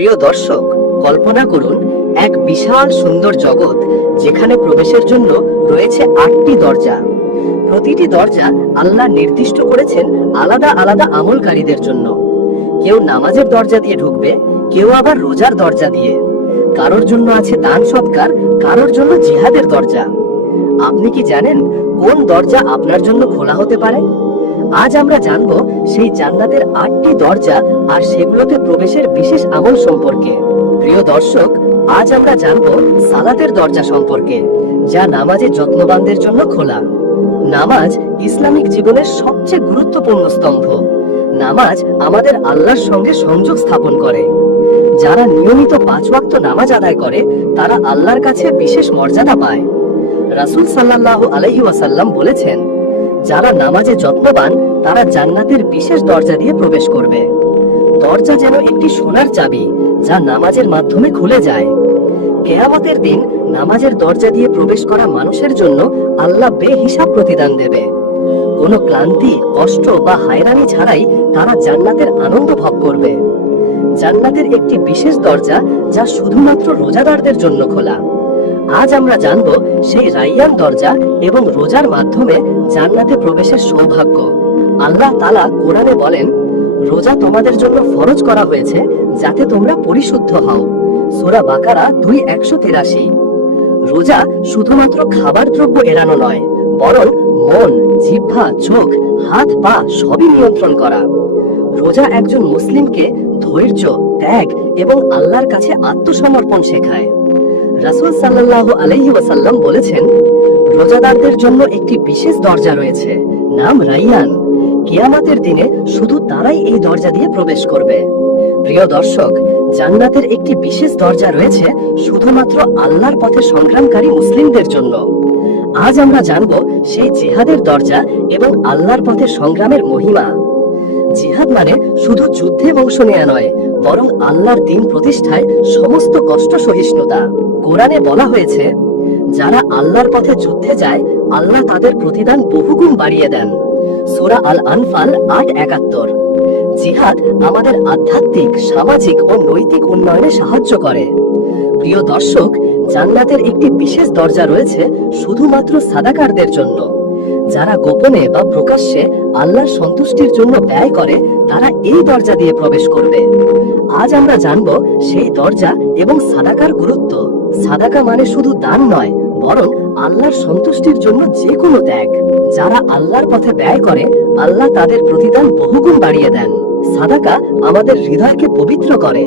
প্রিয় দর্শক, কল্পনা করুন এক বিশাল সুন্দর জগৎ যেখানে প্রবেশের জন্য রয়েছে 8টি দরজা। প্রতিটি দরজা আল্লাহ নির্দিষ্ট করেছেন আলাদা আলাদা আমলকারীদের জন্য। কেউ নামাজের দরজা দিয়ে ঢুকবে, কেউ আবার রোজার দরজা দিয়ে। কারোর জন্য আছে দান সৎকার, কারোর জন্য জিহাদের দরজা। আপনি কি জানেন কোন দরজা আপনার জন্য খোলা হতে পারে? আজ আমরা জানবো সেই জান্নাতের 8টি দরজা আর সেগুলোতে প্রবেশের বিশেষ আমল সম্পর্কে। প্রিয় দর্শক, আজ আমরা জানবো সালাতের দরজা সম্পর্কে, যা নামাজে যত্নবানদের জন্য খোলা। নামাজ ইসলামিক জীবনের সবচেয়ে গুরুত্বপূর্ণ স্তম্ভ। নামাজ আমাদের আল্লাহর সঙ্গে সংযোগ স্থাপন করে। যারা নিয়মিত 5 ওয়াক্ত নামাজ আদায় করে তারা আল্লাহর কাছে বিশেষ মর্যাদা পায়। রাসূল সাল্লাল্লাহু আলাইহি ওয়াসাল্লাম বলেছেন, যারা নামাজে যত্নবান তারা জান্নাতের বিশেষ দরজা দিয়ে প্রবেশ করবে। দরজা যেন একটি সোনার চাবি, যা নামাজের মাধ্যমে খুলে যায়। কিয়ামতের দিন নামাজের দরজা দিয়ে প্রবেশ করা মানুষের জন্য আল্লাহ বেহিসাব প্রতিদান দেবে। কোনো ক্লান্তি, কষ্ট বা হয়রানি ছাড়াই তারা জান্নাতের আনন্দ ভোগ করবে। জান্নাতের একটি বিশেষ দরজা যা শুধুমাত্র রোজাদারদের জন্য খোলা। আজ আমরা জানবো সেই রাইয়ান দরজা এবং রোজার মাধ্যমে জান্নাতে প্রবেশের সৌভাগ্য। আল্লাহ তাআলা কোরআনে বলেন, রোজা তোমাদের জন্য ফরজ করা হয়েছে যাতে তোমরা পরিশুদ্ধ হও। সূরা বাকারা 2:183। রোজা শুধুমাত্র খাবার দ্রব্য এড়ানো নয়, বরং মন, জিহ্বা, চোখ, হাত, পা সবই নিয়ন্ত্রণ করা। রোজা একজন মুসলিমকে ধৈর্য, ত্যাগ এবং আল্লাহর কাছে আত্মসমর্পণ শেখায়। রাসূল সাল্লাল্লাহু আলাইহি ওয়াসাল্লাম বলেছেন, রোজাদারদের জন্য একটি বিশেষ দরজা রয়েছে, নাম রাইয়ান। কিয়ামতের দিনে শুধু তারাই এই দরজা দিয়ে প্রবেশ করবে। প্রিয় দর্শক, জান্নাতের একটি বিশেষ দরজা রয়েছে শুধুমাত্র আল্লাহর পথে সংগ্রামকারী মুসলিমদের জন্য। আজ আমরা জানব সেই জিহাদের দরজা এবং আল্লাহর পথে সংগ্রামের মহিমা। জিহাদ মানে শুধু যুদ্ধে অংশ নেওয়া নয়, বরং আল্লাহর দ্বীন প্রতিষ্ঠায় সমস্ত কষ্ট সহিষ্ণুতা। কোরআনে বলা হয়েছে, যারা আল্লাহর পথে যুদ্ধে যায় আল্লাহ তাদের প্রতিদান বহুগুণ বাড়িয়ে দেন। সূরা আল আনফাল 8:71। জিহাদ আমাদের আধ্যাত্মিক, সামাজিক ও নৈতিক উন্নয়নে সাহায্য করে। প্রিয় দর্শক, জান্নাতের একটি বিশেষ দরজা রয়েছে শুধুমাত্র সাদাকারদের জন্য। যারা গোপনে বা প্রকাশ্যে আল্লাহর সন্তুষ্টির জন্য ব্যয় করে তারা এই দরজা দিয়ে প্রবেশ করবে। আজ আমরা জানবো সেই দরজা এবং সাদাকার গুরুত্ব। সাদাকা মানে শুধু দান নয়, বরং আল্লাহর সন্তুষ্টির জন্য যে কোনো ত্যাগ। যারা আল্লাহর পথে ব্যয় করে আল্লাহ তাদের প্রতিদান বহুগুণ বাড়িয়ে দেন। সাদাকা আমাদের হৃদয়কে পবিত্র করে,